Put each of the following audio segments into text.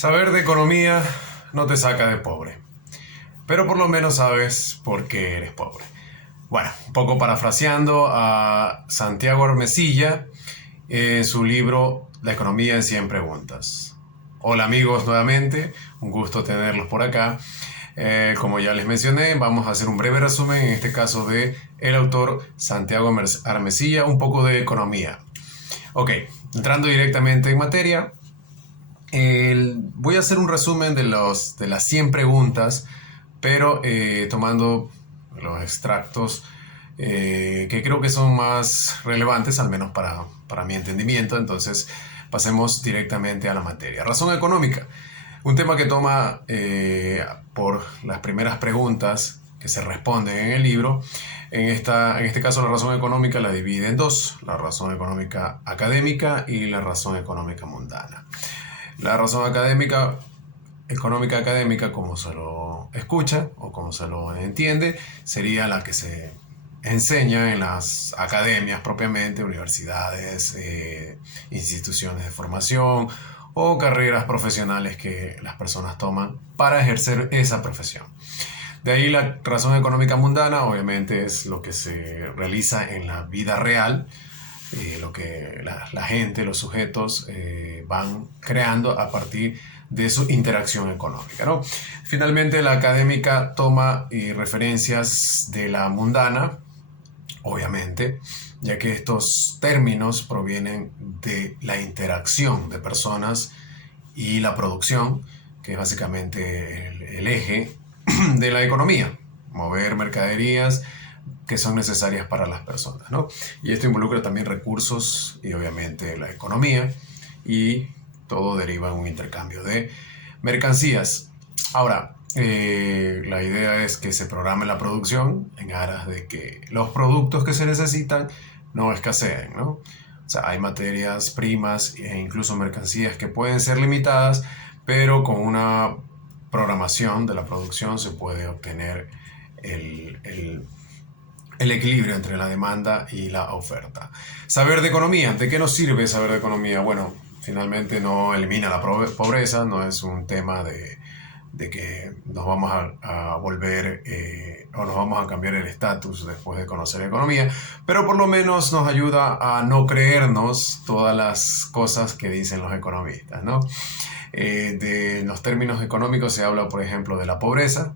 Saber de economía no te saca de pobre, pero por lo menos sabes por qué eres pobre. Bueno, un poco parafraseando a Santiago Armesilla en su libro La economía en 100 preguntas. Hola amigos nuevamente, un gusto tenerlos por acá. Como ya les mencioné, vamos a hacer un breve resumen, en este caso de el autor Santiago Armesilla, un poco de economía. Ok, entrando directamente en materia, voy a hacer un resumen de las 100 preguntas, pero tomando los extractos que creo que son más relevantes, al menos para mi entendimiento. Entonces, pasemos directamente a la materia. Razón económica. Un tema que toma por las primeras preguntas que se responden en el libro. En este caso, la razón económica la divide en dos: la razón económica académica y la razón económica mundana. La razón económica académica, como se lo escucha o como se lo entiende, sería la que se enseña en las academias propiamente, universidades, instituciones de formación o carreras profesionales que las personas toman para ejercer esa profesión. De ahí la razón económica mundana, obviamente, es lo que se realiza en la vida real, lo que la gente, los sujetos van creando a partir de su interacción económica, ¿no? Finalmente, la académica toma referencias de la mundana, obviamente, ya que estos términos provienen de la interacción de personas y la producción, que es básicamente el eje de la economía: mover mercaderías que son necesarias para las personas, ¿no? Y esto involucra también recursos y obviamente la economía, y todo deriva en un intercambio de mercancías. Ahora, la idea es que se programe la producción en aras de que los productos que se necesitan no escaseen, ¿no? O sea, hay materias primas e incluso mercancías que pueden ser limitadas, pero con una programación de la producción se puede obtener el equilibrio entre la demanda y la oferta. Saber de economía. ¿De qué nos sirve saber de economía? Bueno, finalmente no elimina la pobreza, no es un tema de que nos vamos a volver o nos vamos a cambiar el estatus después de conocer economía, pero por lo menos nos ayuda a no creernos todas las cosas que dicen los economistas, ¿no? De los términos económicos se habla, por ejemplo, de la pobreza,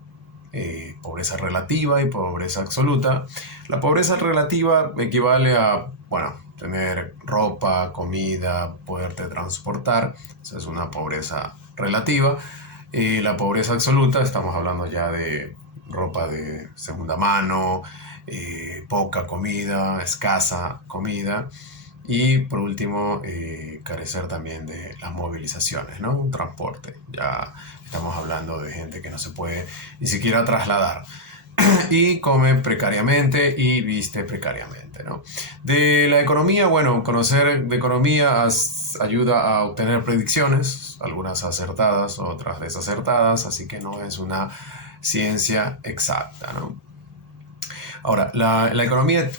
pobreza relativa y pobreza absoluta. La pobreza relativa equivale a, bueno, tener ropa, comida, poderte transportar. Esa es una pobreza relativa. Y la pobreza absoluta, estamos hablando ya de ropa de segunda mano, poca comida, escasa comida. Y por último, carecer también de las movilizaciones, ¿no? Un transporte. Ya estamos hablando de gente que no se puede ni siquiera trasladar y come precariamente y viste precariamente, ¿no? De la economía, bueno, conocer de economía ayuda a obtener predicciones, algunas acertadas, otras desacertadas, así que no es una ciencia exacta, ¿no? Ahora, la economía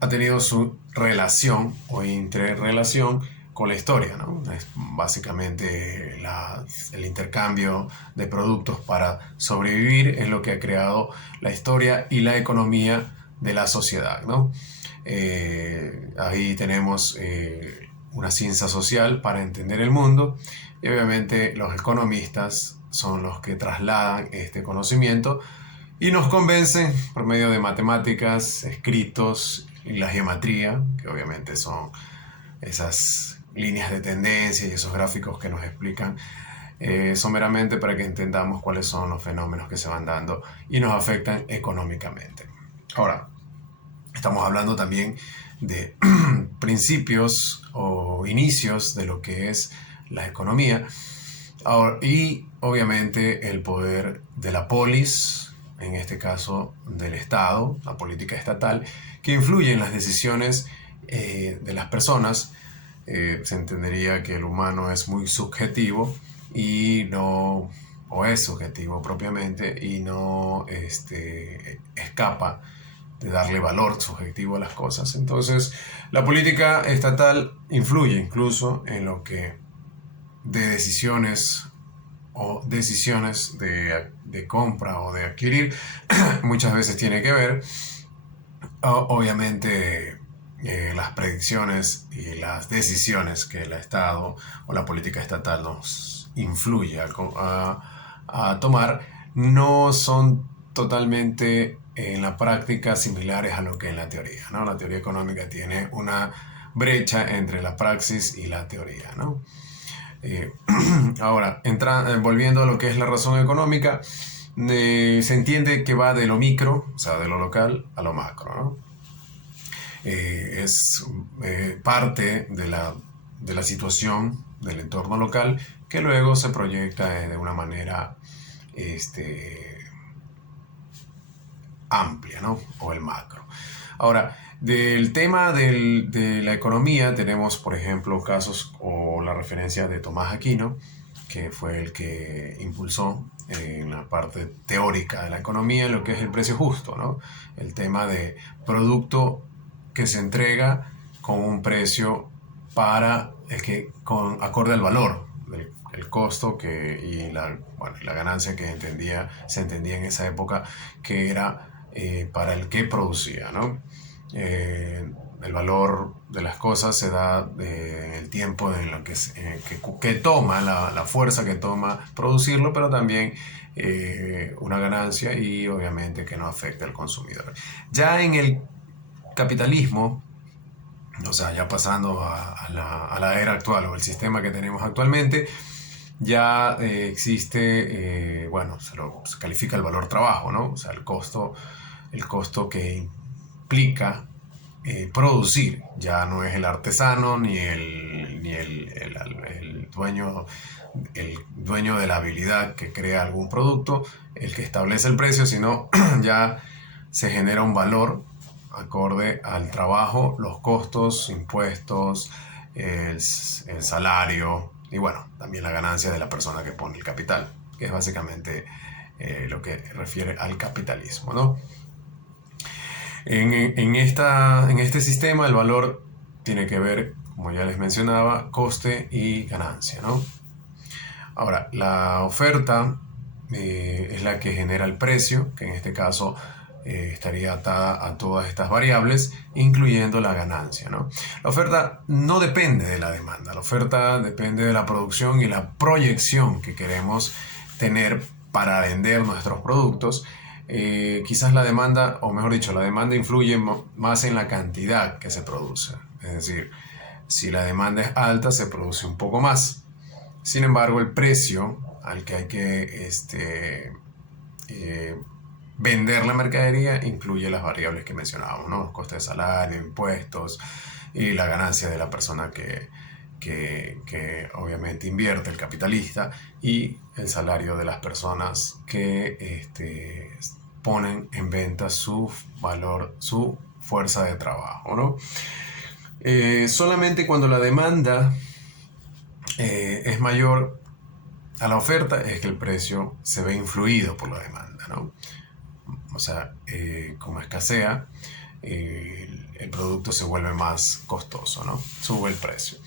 ha tenido su relación o interrelación con la historia, ¿no? Es básicamente el intercambio de productos para sobrevivir es lo que ha creado la historia y la economía de la sociedad, ¿no? Ahí tenemos una ciencia social para entender el mundo, y obviamente los economistas son los que trasladan este conocimiento y nos convencen por medio de matemáticas, escritos y la geometría, que obviamente son esas líneas de tendencia y esos gráficos que nos explican someramente para que entendamos cuáles son los fenómenos que se van dando y nos afectan económicamente. Ahora, estamos hablando también de principios o inicios de lo que es la economía. Ahora, y obviamente el poder de la polis, en este caso del Estado, la política estatal, que influye en las decisiones de las personas. Se entendería que el humano es muy subjetivo y no, o es subjetivo propiamente, y no escapa de darle valor subjetivo a las cosas. Entonces, la política estatal influye incluso en lo que de decisiones o decisiones de compra o de adquirir, muchas veces tiene que ver, obviamente, las predicciones y las decisiones que el Estado o la política estatal nos influye a tomar no son totalmente en la práctica similares a lo que en la teoría, ¿no? La teoría económica tiene una brecha entre la praxis y la teoría, ¿no? Eh, Ahora, volviendo a lo que es la razón económica, se entiende que va de lo micro, o sea, de lo local, a lo macro, ¿no? Es parte de la situación del entorno local que luego se proyecta de una manera este, amplia, ¿no? O el macro. Ahora, del tema de la economía tenemos, por ejemplo, casos o la referencia de Tomás Aquino, que fue el que impulsó en la parte teórica de la economía lo que es el precio justo, ¿no? El tema de producto que se entrega con un precio para con acorde al valor, el costo y la ganancia que se entendía en esa época que era para el que producía, ¿no? El valor de las cosas se da en el tiempo en lo que toma, la fuerza que toma producirlo, pero también una ganancia y obviamente que no afecta al consumidor. Ya en el capitalismo, o sea, ya pasando a la era actual o el sistema que tenemos actualmente, ya existe, bueno, se califica el valor trabajo, ¿no? O sea, el costo que implica producir, ya no es el artesano el dueño de la habilidad que crea algún producto, el que establece el precio, sino ya se genera un valor acorde al trabajo, los costos, impuestos, el salario y bueno, también la ganancia de la persona que pone el capital, que es básicamente lo que refiere al capitalismo, ¿no? En este sistema el valor tiene que ver, como ya les mencionaba, coste y ganancia, ¿no? Ahora, la oferta es la que genera el precio, que en este caso estaría atada a todas estas variables, incluyendo la ganancia, ¿no? La oferta no depende de la demanda, la oferta depende de la producción y la proyección que queremos tener para vender nuestros productos. Quizás la demanda, o mejor dicho, la demanda influye más en la cantidad que se produce. Es decir, si la demanda es alta, se produce un poco más. Sin embargo, el precio al que hay que vender la mercadería incluye las variables que mencionábamos, ¿no? Los costes de salario, impuestos y la ganancia de la persona que obviamente invierte, el capitalista, y el salario de las personas que ponen en venta su valor, su fuerza de trabajo, ¿no? Solamente cuando la demanda es mayor a la oferta es que el precio se ve influido por la demanda, ¿no? O sea, como escasea, el producto se vuelve más costoso, ¿no? Sube el precio.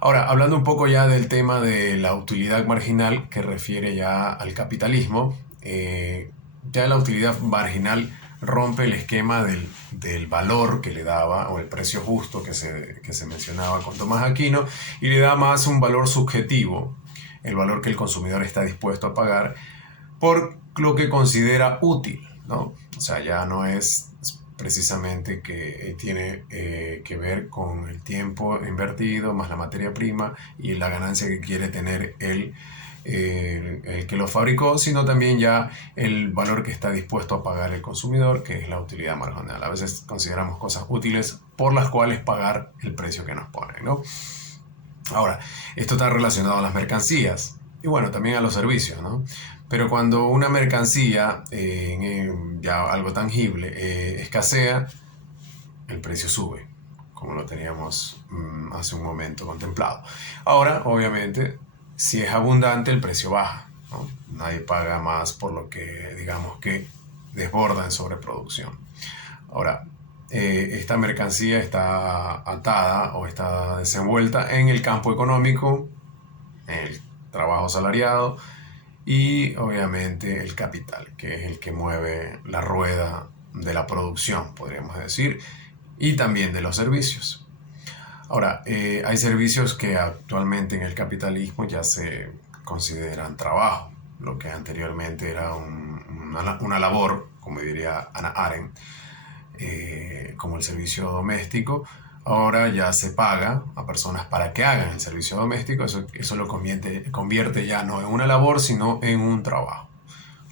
Ahora, hablando un poco ya del tema de la utilidad marginal que refiere ya al capitalismo, ya la utilidad marginal rompe el esquema del valor que le daba o el precio justo que se mencionaba con Tomás Aquino y le da más un valor subjetivo, el valor que el consumidor está dispuesto a pagar por lo que considera útil, ¿no? O sea, ya no es precisamente que tiene que ver con el tiempo invertido más la materia prima y la ganancia que quiere tener el que lo fabricó, sino también ya el valor que está dispuesto a pagar el consumidor, que es la utilidad marginal. A veces consideramos cosas útiles por las cuales pagar el precio que nos ponen, ¿no? Ahora, esto está relacionado a las mercancías y bueno, también a los servicios, ¿no? Pero cuando una mercancía, ya algo tangible, escasea, el precio sube, como lo teníamos hace un momento contemplado. Ahora, obviamente, si es abundante, el precio baja, ¿no? Nadie paga más por lo que, digamos, que desborda en sobreproducción. Ahora, esta mercancía está atada o está desenvuelta en el campo económico, en el trabajo asalariado, y obviamente el capital, que es el que mueve la rueda de la producción, podríamos decir, y también de los servicios. Ahora, hay servicios que actualmente en el capitalismo ya se consideran trabajo, lo que anteriormente era una labor, como diría Hannah Arendt, como el servicio doméstico. Ahora ya se paga a personas para que hagan el servicio doméstico. Eso lo convierte ya no en una labor, sino en un trabajo.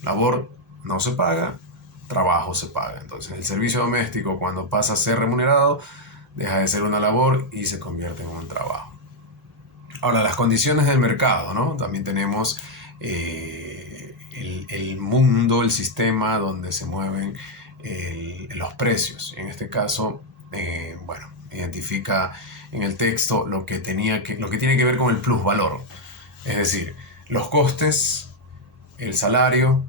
Labor no se paga, trabajo se paga. Entonces el servicio doméstico, cuando pasa a ser remunerado, deja de ser una labor y se convierte en un trabajo. Ahora, las condiciones del mercado, ¿no? También tenemos el mundo, el sistema donde se mueven los precios. En este caso, bueno, identifica en el texto lo que tiene que ver con el plusvalor. Es decir, los costes, el salario,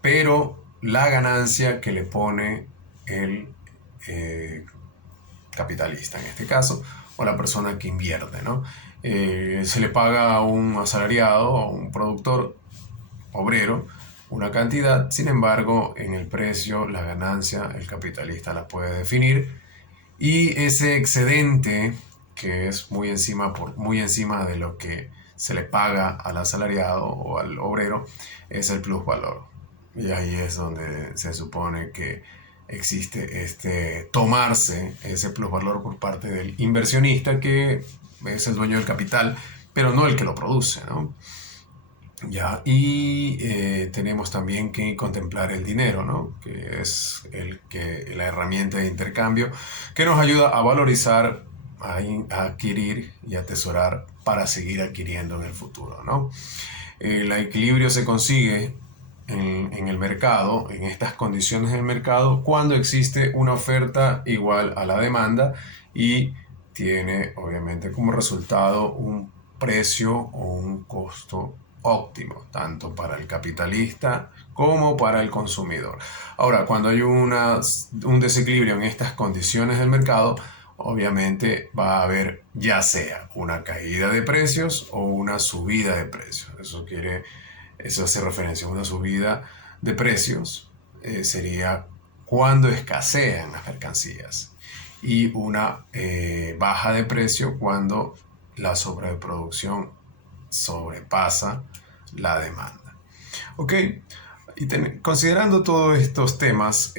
pero la ganancia que le pone el capitalista en este caso, o la persona que invierte, ¿no? Se le paga a un asalariado o a un productor obrero una cantidad, sin embargo, en el precio, la ganancia, el capitalista la puede definir, y ese excedente, que es muy encima de lo que se le paga al asalariado o al obrero, es el plusvalor. Y ahí es donde se supone que existe tomarse ese plusvalor por parte del inversionista, que es el dueño del capital, pero no el que lo produce, ¿no? Ya, y tenemos también que contemplar el dinero, ¿no? Que es la herramienta de intercambio que nos ayuda a valorizar, a adquirir y atesorar para seguir adquiriendo en el futuro, ¿no? El equilibrio se consigue en el mercado, en estas condiciones del mercado, cuando existe una oferta igual a la demanda y tiene obviamente como resultado un precio o un costo óptimo, tanto para el capitalista como para el consumidor. Ahora, cuando hay un desequilibrio en estas condiciones del mercado, obviamente va a haber ya sea una caída de precios o una subida de precios. Eso hace referencia a una subida de precios, sería cuando escasean las mercancías, y una baja de precio cuando la sobreproducción sobrepasa la demanda. Ok, y considerando todos estos temas,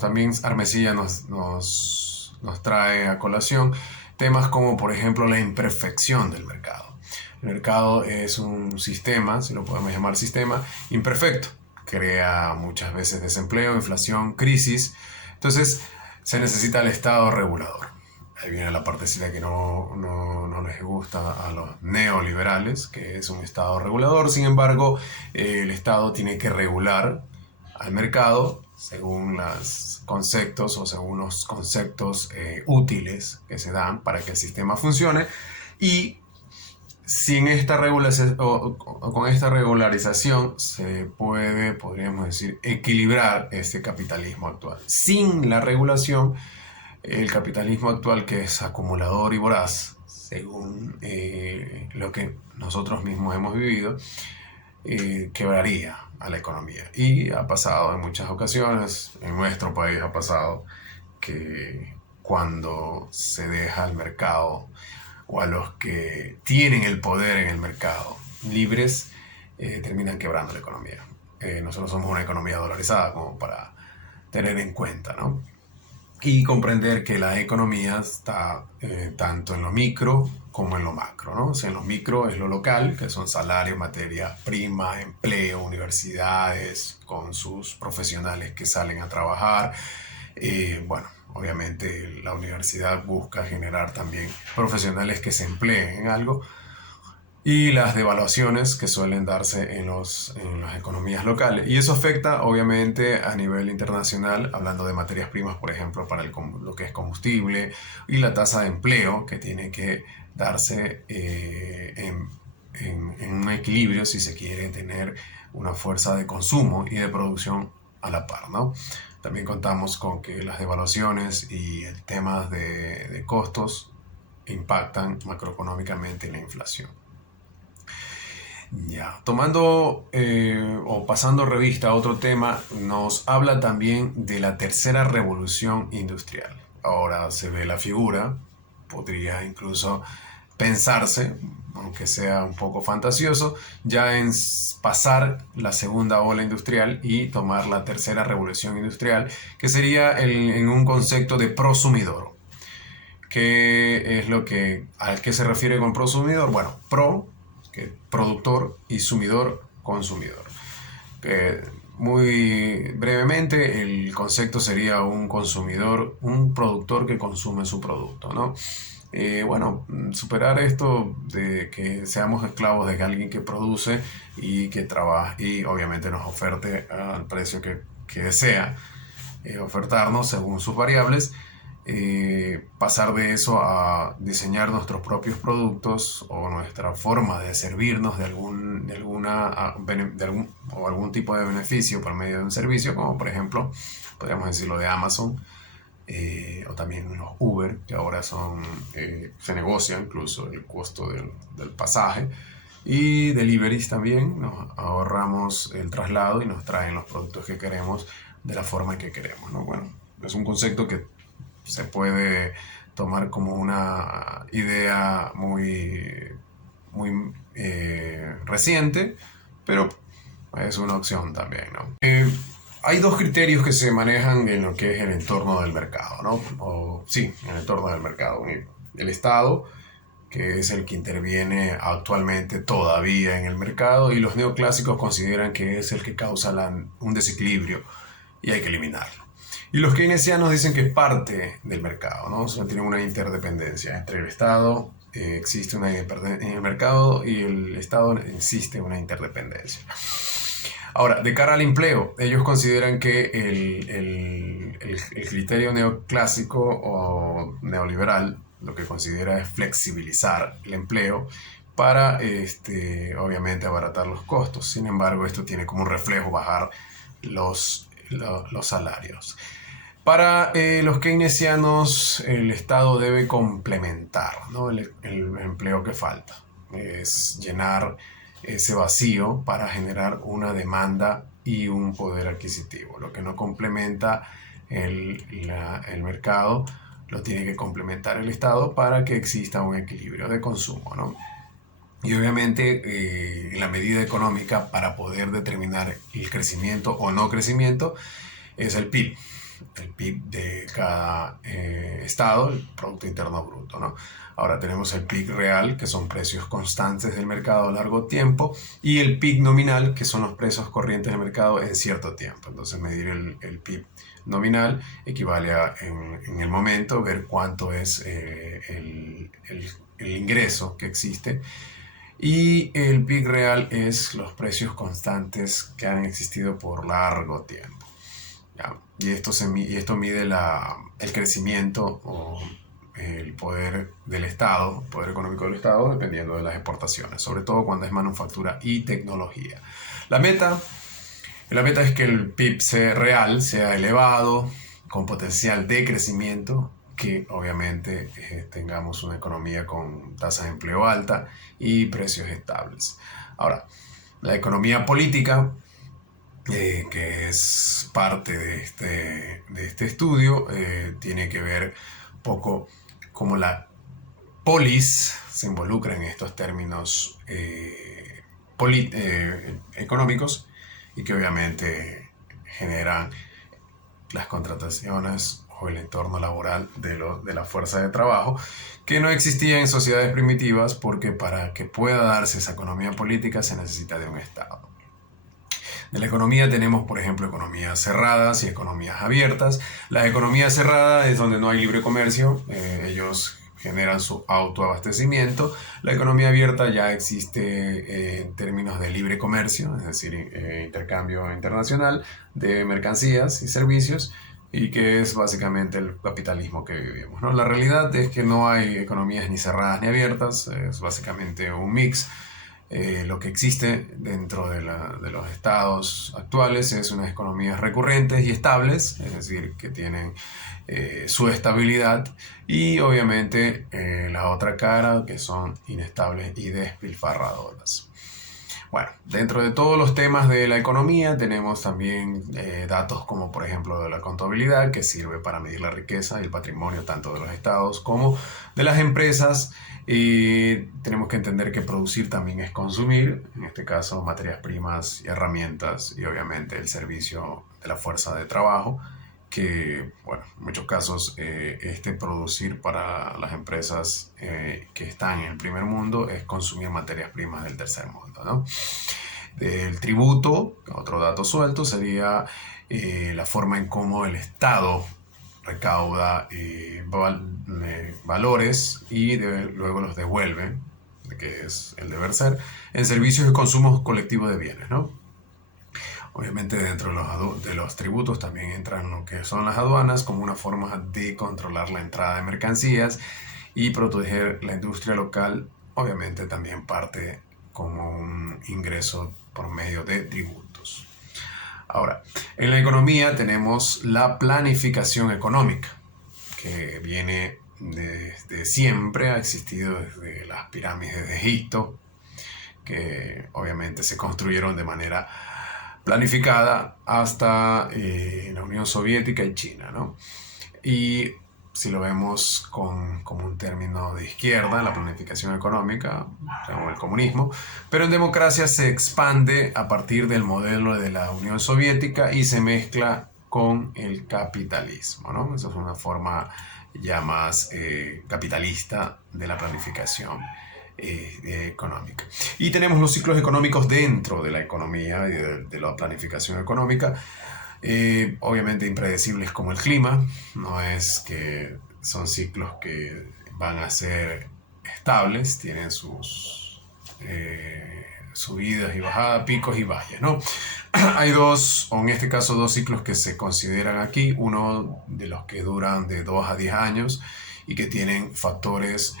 también Armesilla nos trae a colación temas como, por ejemplo, la imperfección del mercado. El mercado es un sistema, si lo podemos llamar sistema, imperfecto. Crea muchas veces desempleo, inflación, crisis. Entonces, se necesita el Estado regulador. Ahí viene la partecita que no les gusta a los neoliberales, que es un Estado regulador. Sin embargo, el Estado tiene que regular al mercado según los conceptos o según los conceptos útiles que se dan para que el sistema funcione. Y sin esta regulación o con esta regularización se podríamos decir, equilibrar este capitalismo actual. Sin la regulación, el capitalismo actual, que es acumulador y voraz, según lo que nosotros mismos hemos vivido, quebraría a la economía. Y ha pasado en muchas ocasiones, en nuestro país ha pasado, que cuando se deja al mercado o a los que tienen el poder en el mercado libres, terminan quebrando la economía. Nosotros somos una economía dolarizada, como para tener en cuenta, ¿no? Y comprender que la economía está tanto en lo micro como en lo macro, ¿no? O sea, en lo micro es lo local, que son salarios, materia prima, empleo, universidades con sus profesionales que salen a trabajar. Bueno, obviamente la universidad busca generar también profesionales que se empleen en algo, y las devaluaciones que suelen darse en las economías locales. Y eso afecta obviamente a nivel internacional, hablando de materias primas, por ejemplo, para lo que es combustible, y la tasa de empleo que tiene que darse en un equilibrio si se quiere tener una fuerza de consumo y de producción a la par, ¿no? También contamos con que las devaluaciones y el tema de costos impactan macroeconómicamente en la inflación. Ya, tomando o pasando revista a otro tema, nos habla también de la tercera revolución industrial. Ahora se ve la figura, podría incluso pensarse, aunque sea un poco fantasioso, ya en pasar la segunda ola industrial y tomar la tercera revolución industrial, que sería en un concepto de prosumidor. ¿Qué es lo que, a qué se refiere con prosumidor? Bueno, pro, que productor, y sumidor, consumidor. Muy brevemente, el concepto sería un consumidor, un productor que consume su producto, ¿no? Bueno, superar esto de que seamos esclavos de alguien que produce y que trabaja y obviamente nos oferte al precio que desea ofertarnos según sus variables, pasar de eso a diseñar nuestros propios productos o nuestra forma de servirnos de algún tipo de beneficio por medio de un servicio, como por ejemplo, podríamos decirlo de Amazon, o también los Uber, que ahora se negocia incluso el costo del pasaje. Y deliveries también, nos ahorramos el traslado y nos traen los productos que queremos de la forma que queremos, ¿no? Bueno, es un concepto que se puede tomar como una idea muy reciente, pero es una opción también, ¿no? Hay dos criterios que se manejan en lo que es el entorno del mercado, ¿no? Sí, el entorno del mercado. El Estado, que es el que interviene actualmente todavía en el mercado, y los neoclásicos consideran que es el que causa un desequilibrio y hay que eliminarlo. Y los keynesianos dicen que es parte del mercado, ¿no? O sea, tienen una interdependencia entre el Estado, existe en el mercado y el Estado existe una interdependencia. Ahora, de cara al empleo, ellos consideran que el criterio neoclásico o neoliberal lo que considera es flexibilizar el empleo para, obviamente, abaratar los costos. Sin embargo, esto tiene como un reflejo bajar los salarios. Para los keynesianos, el Estado debe complementar, ¿no? el empleo que falta. Es llenar ese vacío para generar una demanda y un poder adquisitivo. Lo que no complementa el mercado lo tiene que complementar el Estado para que exista un equilibrio de consumo, ¿no? Y obviamente la medida económica para poder determinar el crecimiento o no crecimiento es el PIB. El PIB de cada estado, el Producto Interno Bruto, ¿no? Ahora tenemos el PIB real, que son precios constantes del mercado a largo tiempo, y el PIB nominal, que son los precios corrientes del mercado en cierto tiempo. Entonces medir el PIB nominal equivale a, en el momento, ver cuánto es el ingreso que existe. Y el PIB real es los precios constantes que han existido por largo tiempo. ¿Ya? Y esto mide el crecimiento o el poder del Estado, el poder económico del Estado, dependiendo de las exportaciones, sobre todo cuando es manufactura y tecnología. La meta es que el PIB real sea elevado, con potencial de crecimiento, que obviamente tengamos una economía con tasa de empleo alta y precios estables. Ahora, la economía política, que es parte de este estudio, tiene que ver un poco cómo la polis se involucra en estos términos económicos y que obviamente generan las contrataciones o el entorno laboral de la fuerza de trabajo, que no existía en sociedades primitivas, porque para que pueda darse esa economía política se necesita de un Estado. De la economía tenemos, por ejemplo, economías cerradas y economías abiertas. La economía cerrada es donde no hay libre comercio, ellos generan su autoabastecimiento. La economía abierta ya existe en términos de libre comercio, es decir, intercambio internacional de mercancías y servicios, y que es básicamente el capitalismo que vivimos, ¿no? La realidad es que no hay economías ni cerradas ni abiertas, es básicamente un mix. Lo que existe dentro de los estados actuales es unas economías recurrentes y estables, es decir, que tienen su estabilidad, y obviamente la otra cara, que son inestables y despilfarradoras. Bueno, dentro de todos los temas de la economía tenemos también datos como por ejemplo de la contabilidad, que sirve para medir la riqueza y el patrimonio tanto de los estados como de las empresas. Y tenemos que entender que producir también es consumir, en este caso materias primas y herramientas y obviamente el servicio de la fuerza de trabajo, que, bueno, en muchos casos este producir para las empresas que están en el primer mundo es consumir materias primas del tercer mundo, ¿no? El tributo, otro dato suelto, sería la forma en cómo el Estado recauda valores y luego los devuelve, que es el deber ser, en servicios de consumo colectivo de bienes, ¿no? Obviamente dentro de los tributos también entran lo que son las aduanas como una forma de controlar la entrada de mercancías y proteger la industria local, obviamente también parte como un ingreso por medio de tributos. Ahora, en la economía tenemos la planificación económica, que viene desde siempre, ha existido desde las pirámides de Egipto, que obviamente se construyeron de manera planificada hasta la Unión Soviética y China, ¿no? Y si lo vemos como un término de izquierda, la planificación económica, o el comunismo, pero en democracia se expande a partir del modelo de la Unión Soviética y se mezcla con el capitalismo, ¿no? Esa es una forma ya más capitalista de la planificación económica. Y tenemos los ciclos económicos dentro de la economía y de la planificación económica. Obviamente impredecibles como el clima, no es que son ciclos que van a ser estables, tienen sus subidas y bajadas, picos y valles, ¿no? Hay dos, o en este caso dos ciclos que se consideran aquí, uno de los que duran de 2 a 10 años y que tienen factores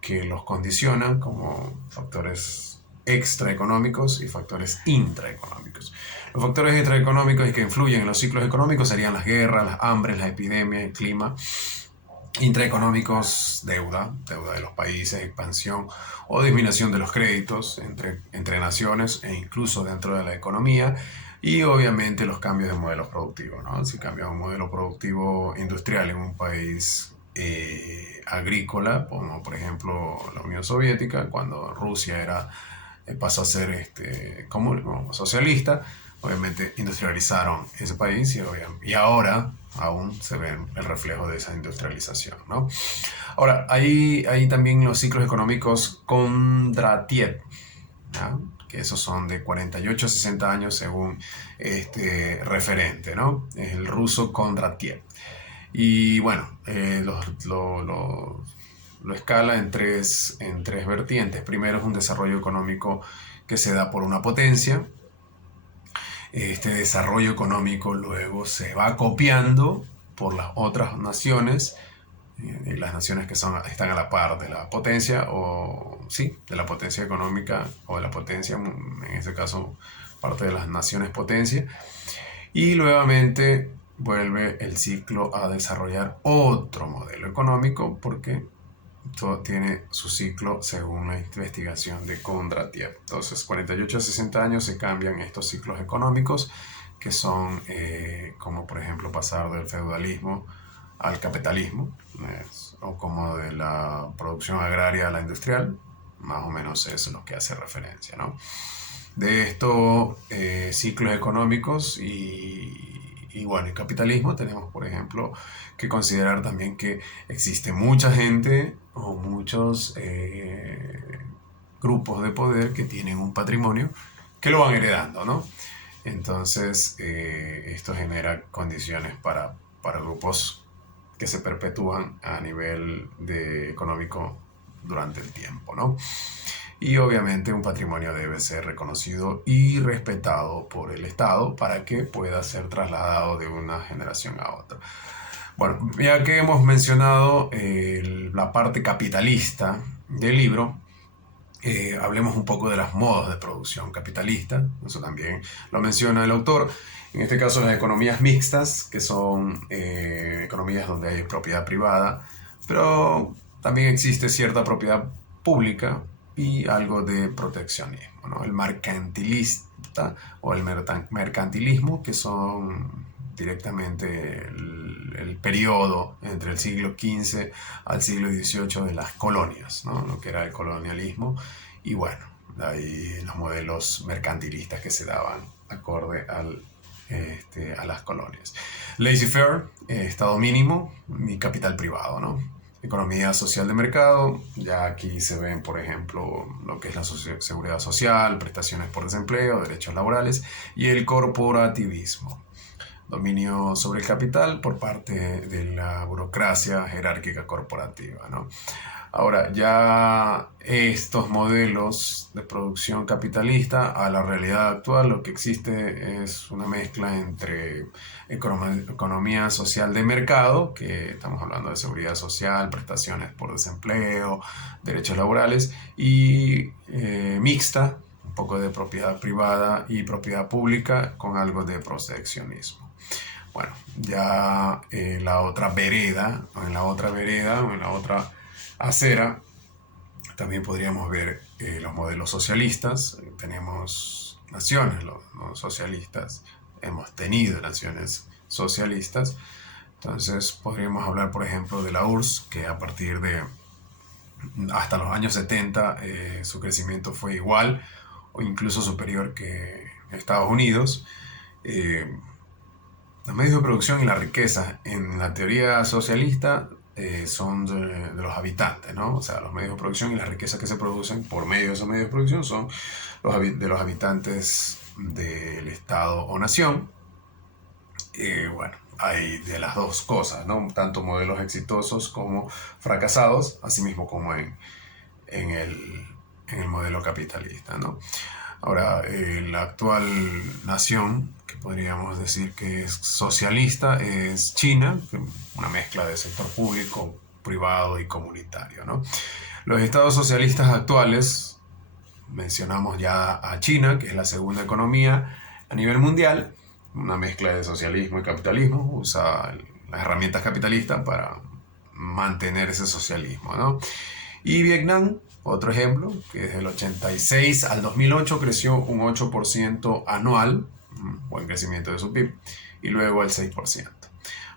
que los condicionan, como factores extraeconómicos y factores intraeconómicos. Los factores extraeconómicos y que influyen en los ciclos económicos serían las guerras, las hambres, las epidemias, el clima. Intraeconómicos, deuda de los países, expansión o disminución de los créditos entre naciones e incluso dentro de la economía. Y obviamente los cambios de modelos productivos, ¿no? Si cambia un modelo productivo industrial en un país agrícola, como por ejemplo la Unión Soviética, cuando Rusia pasó a ser como socialista, obviamente industrializaron ese país y ahora aún se ve el reflejo de esa industrialización, ¿no? Ahora, hay también los ciclos económicos Kondratiev, ¿no? Que esos son de 48 a 60 años según este referente, ¿no? Es el ruso Kondratiev. Y bueno, lo escala en tres vertientes. Primero es un desarrollo económico que se da por una potencia. Este desarrollo económico luego se va copiando por las otras naciones, las naciones que están a la par de la potencia, o sí, de la potencia económica o de la potencia, en este caso parte de las naciones potencia, y nuevamente vuelve el ciclo a desarrollar otro modelo económico porque todo tiene su ciclo según la investigación de Kondratiev. Entonces, 48 a 60 años se cambian estos ciclos económicos que son como por ejemplo pasar del feudalismo al capitalismo, o como de la producción agraria a la industrial, más o menos eso es lo que hace referencia, ¿no? De estos ciclos económicos y bueno, el capitalismo tenemos, por ejemplo, que considerar también que existe mucha gente o muchos grupos de poder que tienen un patrimonio que lo van heredando, ¿no? Entonces, esto genera condiciones para grupos que se perpetúan a nivel económico durante el tiempo, ¿no? Y obviamente un patrimonio debe ser reconocido y respetado por el Estado para que pueda ser trasladado de una generación a otra. Bueno, ya que hemos mencionado la parte capitalista del libro, hablemos un poco de los modos de producción capitalista. Eso también lo menciona el autor. En este caso, las economías mixtas, que son economías donde hay propiedad privada, pero también existe cierta propiedad pública, y algo de proteccionismo, ¿no? El mercantilista o el mercantilismo, que son directamente el periodo entre el siglo XV al siglo XVIII de las colonias, ¿no? Lo que era el colonialismo, y bueno, ahí los modelos mercantilistas que se daban acorde a las colonias. Laissez-faire, estado mínimo y capital privado, ¿no? Economía social de mercado, ya aquí se ven, por ejemplo, lo que es la seguridad social, prestaciones por desempleo, derechos laborales y el corporativismo. Dominio sobre el capital por parte de la burocracia jerárquica corporativa, ¿no? Ahora, ya estos modelos de producción capitalista a la realidad actual, lo que existe es una mezcla entre economía social de mercado, que estamos hablando de seguridad social, prestaciones por desempleo, derechos laborales, y mixta, un poco de propiedad privada y propiedad pública con algo de proteccionismo. Bueno, ya la otra vereda, o en la otra vereda, o en la otra acera, también podríamos ver los modelos socialistas. Tenemos naciones, los socialistas, hemos tenido naciones socialistas. Entonces podríamos hablar, por ejemplo, de la URSS, que a partir de hasta los años 70 su crecimiento fue igual o incluso superior que Estados Unidos. Los medios de producción y la riqueza en la teoría socialista son de los habitantes, ¿no? O sea, los medios de producción y la riqueza que se producen por medio de esos medios de producción son de los habitantes del Estado o nación. Bueno, hay de las dos cosas, ¿no? Tanto modelos exitosos como fracasados, así mismo como en el, en el modelo capitalista, ¿no? Ahora, la actual nación, que podríamos decir que es socialista, es China, una mezcla de sector público, privado y comunitario, ¿no? Los estados socialistas actuales, mencionamos ya a China, que es la segunda economía a nivel mundial, una mezcla de socialismo y capitalismo, usa las herramientas capitalistas para mantener ese socialismo, ¿no? Y Vietnam, otro ejemplo, que desde el 86 al 2008 creció un 8% anual, buen crecimiento de su PIB, y luego el 6%.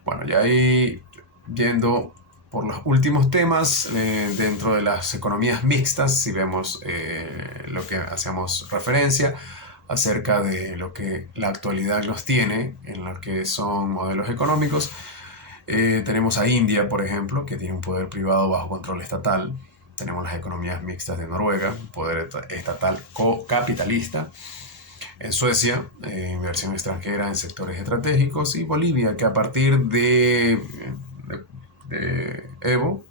Bueno, ya ahí yendo por los últimos temas, dentro de las economías mixtas, si vemos lo que hacemos referencia acerca de lo que la actualidad nos tiene en lo que son modelos económicos, tenemos a India, por ejemplo, que tiene un poder privado bajo control estatal. Tenemos las economías mixtas de Noruega, poder estatal capitalista. En Suecia, inversión extranjera en sectores estratégicos. Y Bolivia, que a partir de Evo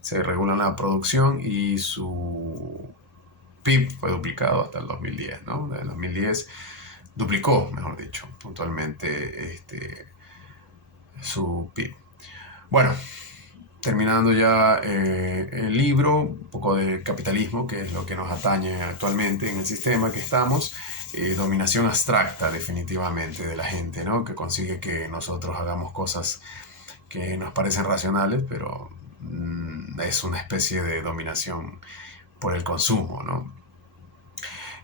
se regula la producción y su PIB fue duplicado hasta el 2010, ¿no? Desde el 2010 duplicó, mejor dicho, puntualmente su PIB. Bueno, terminando ya el libro, un poco de capitalismo, que es lo que nos atañe actualmente en el sistema que estamos. Dominación abstracta definitivamente de la gente, ¿no? Que consigue que nosotros hagamos cosas que nos parecen racionales, pero es una especie de dominación por el consumo, ¿no?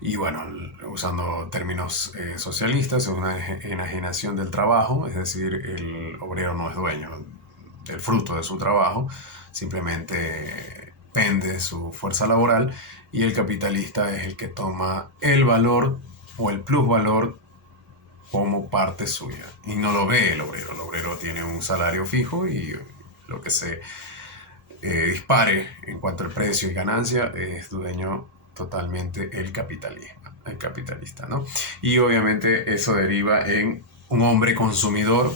Y bueno, usando términos socialistas, es una enajenación del trabajo, es decir, el obrero no es dueño del fruto de su trabajo, simplemente pende su fuerza laboral, y el capitalista es el que toma el valor o el plusvalor como parte suya y no lo ve el obrero. El obrero tiene un salario fijo y lo que se dispare en cuanto al precio y ganancia es dueño totalmente el capitalista, ¿no? Y obviamente eso deriva en un hombre consumidor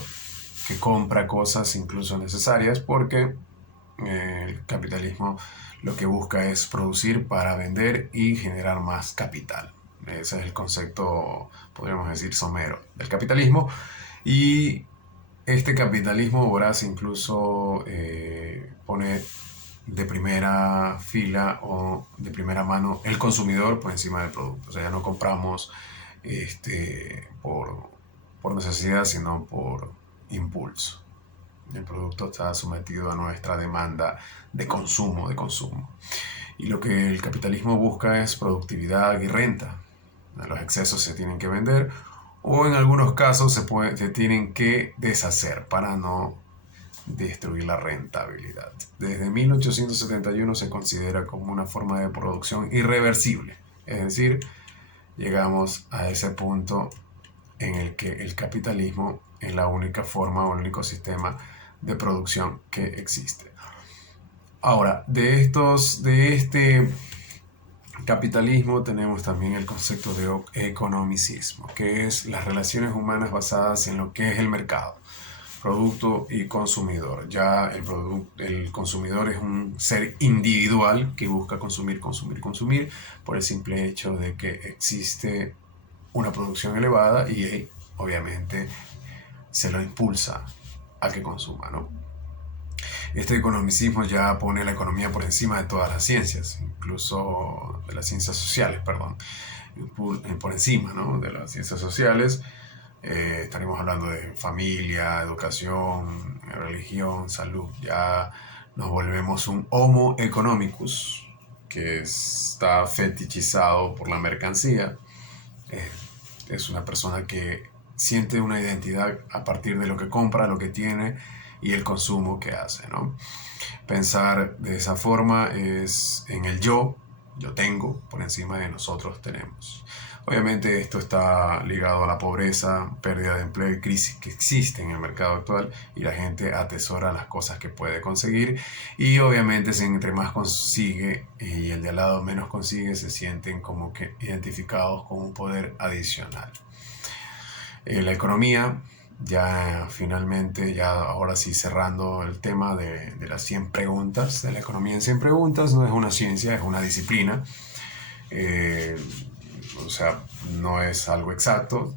que compra cosas incluso necesarias, porque el capitalismo lo que busca es producir para vender y generar más capital. Ese es el concepto, podríamos decir, somero del capitalismo. Y este capitalismo voraz incluso pone de primera fila o de primera mano el consumidor por encima del producto. O sea, ya no compramos por necesidad, sino por impulso. El producto está sometido a nuestra demanda de consumo, de consumo. Y lo que el capitalismo busca es productividad y renta. Los excesos se tienen que vender o en algunos casos se tienen que deshacer para no destruir la rentabilidad. Desde 1871 se considera como una forma de producción irreversible. Es decir, llegamos a ese punto en el que el capitalismo es la única forma o el único sistema de producción que existe. Ahora, de este capitalismo tenemos también el concepto de economicismo, que es las relaciones humanas basadas en lo que es el mercado, producto y consumidor. Ya el consumidor es un ser individual que busca consumir, consumir, consumir por el simple hecho de que existe una producción elevada y obviamente se lo impulsa a que consuma, ¿no? Este economicismo ya pone la economía por encima de todas las ciencias, incluso de las ciencias sociales, perdón, por encima, ¿no?, de las ciencias sociales. Estaremos hablando de familia, educación, religión, salud. Ya nos volvemos un homo economicus, que está fetichizado por la mercancía. Es una persona que siente una identidad a partir de lo que compra, lo que tiene y el consumo que hace, ¿no? Pensar de esa forma es en el yo tengo, por encima de nosotros tenemos. Obviamente esto está ligado a la pobreza, pérdida de empleo y crisis que existe en el mercado actual y la gente atesora las cosas que puede conseguir y obviamente entre más consigue y el de al lado menos consigue, se sienten como que identificados con un poder adicional. La economía, ya finalmente, ya ahora sí cerrando el tema de las 100 preguntas, de la economía en 100 preguntas, no es una ciencia, es una disciplina. Eh, o sea, no es algo exacto,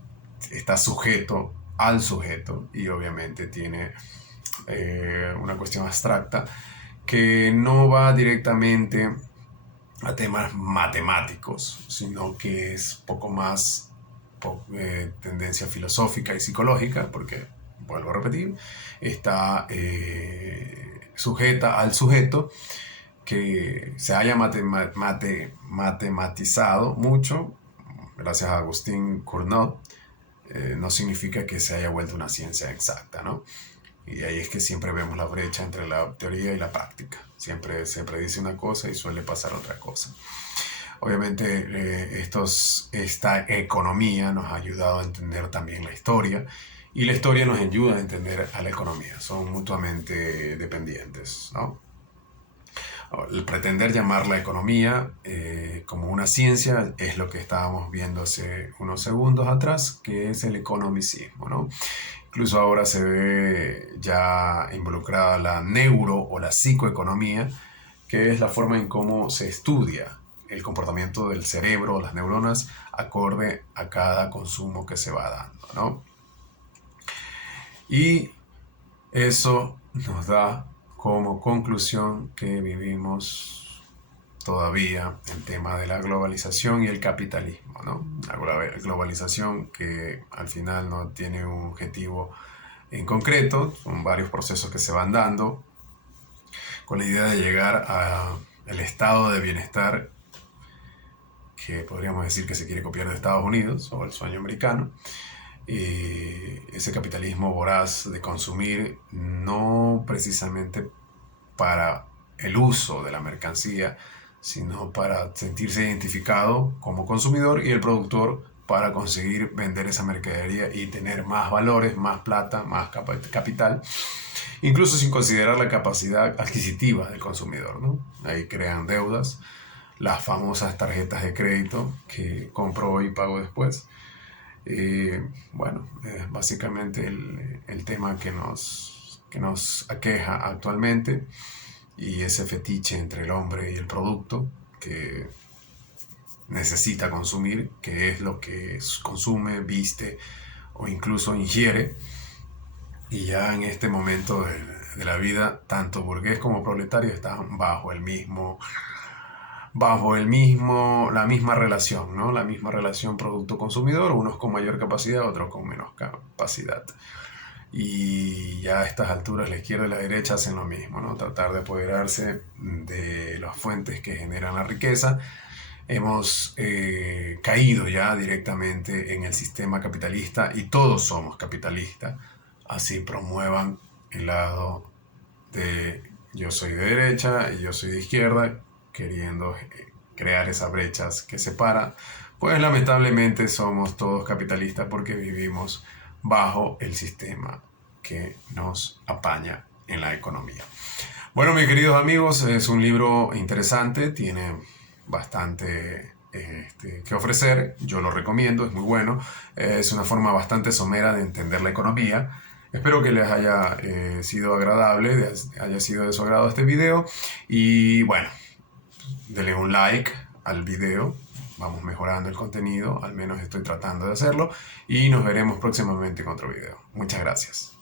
está sujeto al sujeto y obviamente tiene una cuestión abstracta que no va directamente a temas matemáticos, sino que es poco más tendencia filosófica y psicológica, porque, vuelvo a repetir, está sujeta al sujeto, que se haya matematizado mucho, gracias a Agustín Cournot, no significa que se haya vuelto una ciencia exacta, ¿no? Y ahí es que siempre vemos la brecha entre la teoría y la práctica. Siempre se predice una cosa y suele pasar otra cosa. Obviamente esta economía nos ha ayudado a entender también la historia y la historia nos ayuda a entender a la economía. Son mutuamente dependientes, ¿no? El pretender llamar la economía como una ciencia es lo que estábamos viendo hace unos segundos atrás, que es el economicismo, ¿no? Incluso ahora se ve ya involucrada la neuro o la psicoeconomía, que es la forma en cómo se estudia el comportamiento del cerebro o las neuronas acorde a cada consumo que se va dando, ¿no? Y eso nos da como conclusión que vivimos todavía el tema de la globalización y el capitalismo, ¿no? La globalización que al final no tiene un objetivo en concreto, son varios procesos que se van dando con la idea de llegar al estado de bienestar que podríamos decir que se quiere copiar de Estados Unidos o el sueño americano. Ese capitalismo voraz de consumir, no precisamente para el uso de la mercancía, sino para sentirse identificado como consumidor y el productor para conseguir vender esa mercadería y tener más valores, más plata, más capital, incluso sin considerar la capacidad adquisitiva del consumidor, ¿no? Ahí crean deudas, las famosas tarjetas de crédito que compro hoy y pago después. Bueno, básicamente el tema que nos aqueja actualmente y ese fetiche entre el hombre y el producto que necesita consumir, que es lo que consume, viste o incluso ingiere. Y ya en este momento de la vida, tanto burgués como proletario están la misma relación, ¿no? La misma relación producto-consumidor, unos con mayor capacidad, otros con menos capacidad. y ya a estas alturas la izquierda y la derecha hacen lo mismo, ¿no? Tratar de apoderarse de las fuentes que generan la riqueza. Hemos caído ya directamente en el sistema capitalista y todos somos capitalistas, así promuevan el lado de yo soy de derecha y yo soy de izquierda, queriendo crear esas brechas que separan. Pues lamentablemente somos todos capitalistas porque vivimos bajo el sistema que nos apaña en la economía. Bueno, mis queridos amigos, es un libro interesante, tiene bastante que ofrecer, yo lo recomiendo, es muy bueno, es una forma bastante somera de entender la economía. Espero que les haya sido agradable, haya sido de su agrado este video y bueno, denle un like al video, vamos mejorando el contenido, al menos estoy tratando de hacerlo y nos veremos próximamente con otro video. Muchas gracias.